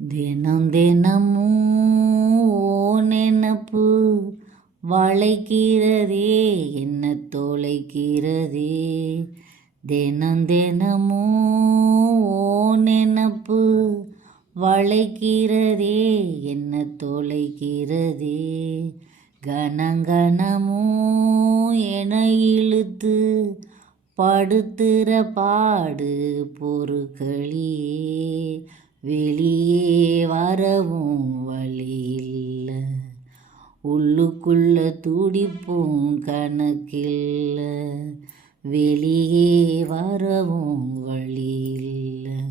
தினம் தினமும் நினப்பு வளைக்கிறதே, என்ன தொலைக்கிறதே. தினம் தினமும் நினப்பு வளைக்கிறதே, என்ன தொலைக்கிறதே. கணங்கணமும் என இழுத்து படுத்துற பாடு பொறுக்களியே. வெளியே வரவும் வழி இல்லை, உள்ளுக்குள்ள துடிப்பும் கணக்கில்ல. வெளியே வரவும் வழி இல்லை,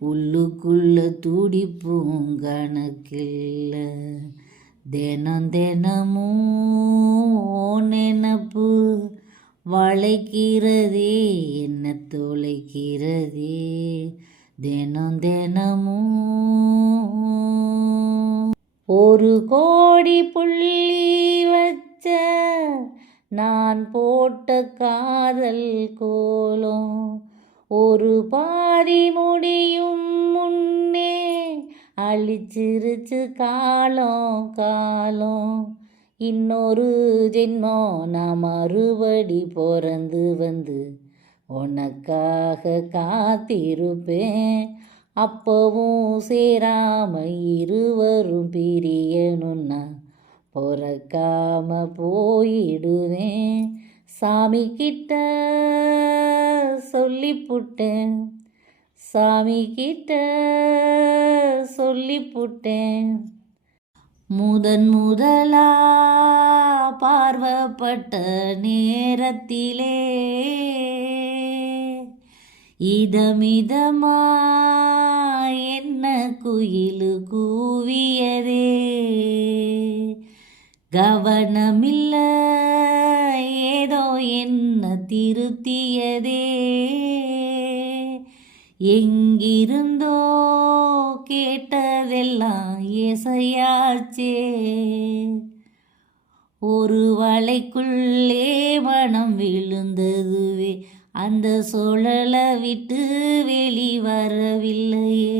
உள்ளுக்குள்ள துடிப்பும் கணக்கில்ல. தினம் தினமும் நினப்பு வளைக்கிறதே, என்ன தொலைக்கிறதே. தினம் தினமும் ஒரு கோடி புள்ளி வச்ச நான் போட்ட காதல் கோலம் ஒரு பாதி முடியும் முன்னே அழிச்சிருச்சு காலம் காலம். இன்னொரு ஜென்மம் நான் மறுபடி பிறந்து வந்து உனக்காக காத்திருப்பேன். அப்பவும் சேராம இருவரும் பிரியணும்னா பொறக்காம போயிடுவேன். சாமி கிட்ட சொல்லிப்புட்டேன், சாமி கிட்ட சொல்லிப்புட்டேன். முதலா பார்வப்பட்ட நேரத்திலே இதமிதமா என்ன குயில் கூவியதே. கவனமில்ல ஏதோ என்ன திருத்தியதே. எங்கிருந்தோ கேட்டதெல்லாம் இசையாச்சே. ஒரு வலைக்குள்ளே மனம் விழுந்ததுவே, அந்த சுழலை விட்டு வெளிவரவில்லையே.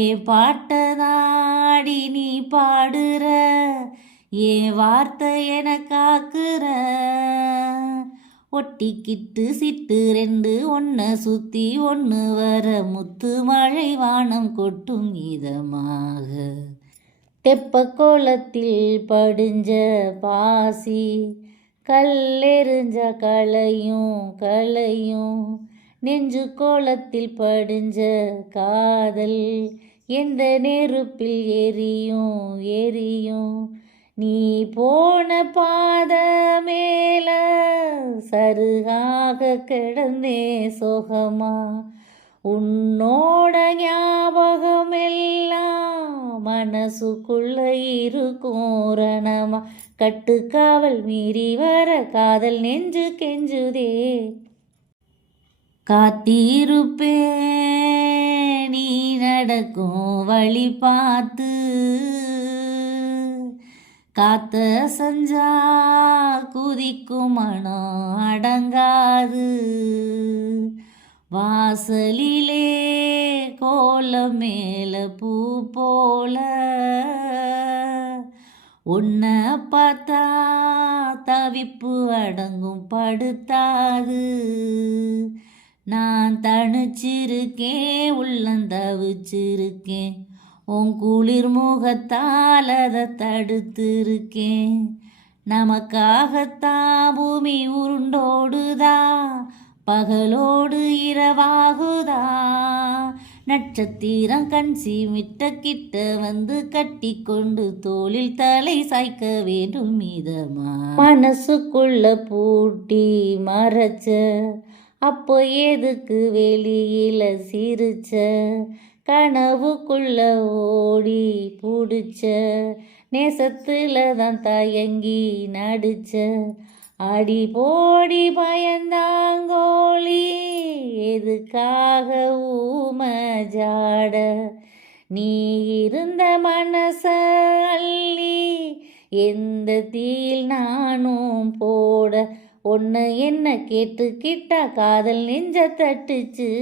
ஏன் பாட்டதாடி நீ பாடுற, ஏன் வார்த்தை என காக்குற. ஒட்டிக்கிட்டு சிட்டு ரெண்டு ஒன்றை சுற்றி ஒன்று வர முத்து மழை வானம் கொட்டும் இதமாக. தெப்ப கோலத்தில் படிஞ்ச பாசி கல்லெறிஞ்ச களையும் களையும். நெஞ்சு கோலத்தில் படிஞ்ச காதல் எந்த நெருப்பில் எரியும் எரியும். நீ போன பாத மேல சருகாக கிடந்தே சோகமா. உன்னோட ஞாபகம் எல்லாம் மனசுக்குள்ள இருக்கும் ரணமா. கட்டுக்காவல் மீறி வர காதல் நெஞ்சு கெஞ்சுதே. காத்திருப்பேன் நீ நடக்கும் வழி பார்த்து, காத்த செஞ்சா குதிக்கும் மனம் அடங்காது. வாசலிலே கோலம் மேல பூ போல உன்னை பார்த்தா தவிப்பு அடங்கும் படுத்தாது. நான் தனிச்சிருக்கேன் உள்ளந்தவிச்சிருக்கேன், உன் குளிர் முகத்தால் அதை தடுத்திருக்கேன். நமக்காகத்தான் பூமி உருண்டோடுதா, பகலோடு இரவாகுதா. நட்சத்திரம் கண் சீமிட்ட கிட்ட வந்து கட்டி கொண்டு தோளில் தலை சாய்க்க வேண்டும் மிதமா. மனசுக்குள்ள பூட்டி மறைச்ச அப்போ எதுக்கு வெளியில சிரிச்ச. கனவுக்குள்ள ஓடி பிடிச்ச நேசத்துல தான் தயங்கி நடிச்ச. அடி போடி பயந்தாங்கோழி எதுக்காக ஊமஜாட. நீ இருந்த மனச அள்ளி எந்த தீயில் நானும் போட. ஒன்று என்ன கேட்டுக்கிட்டா காதல் நெஞ்ச தட்டுச்சு.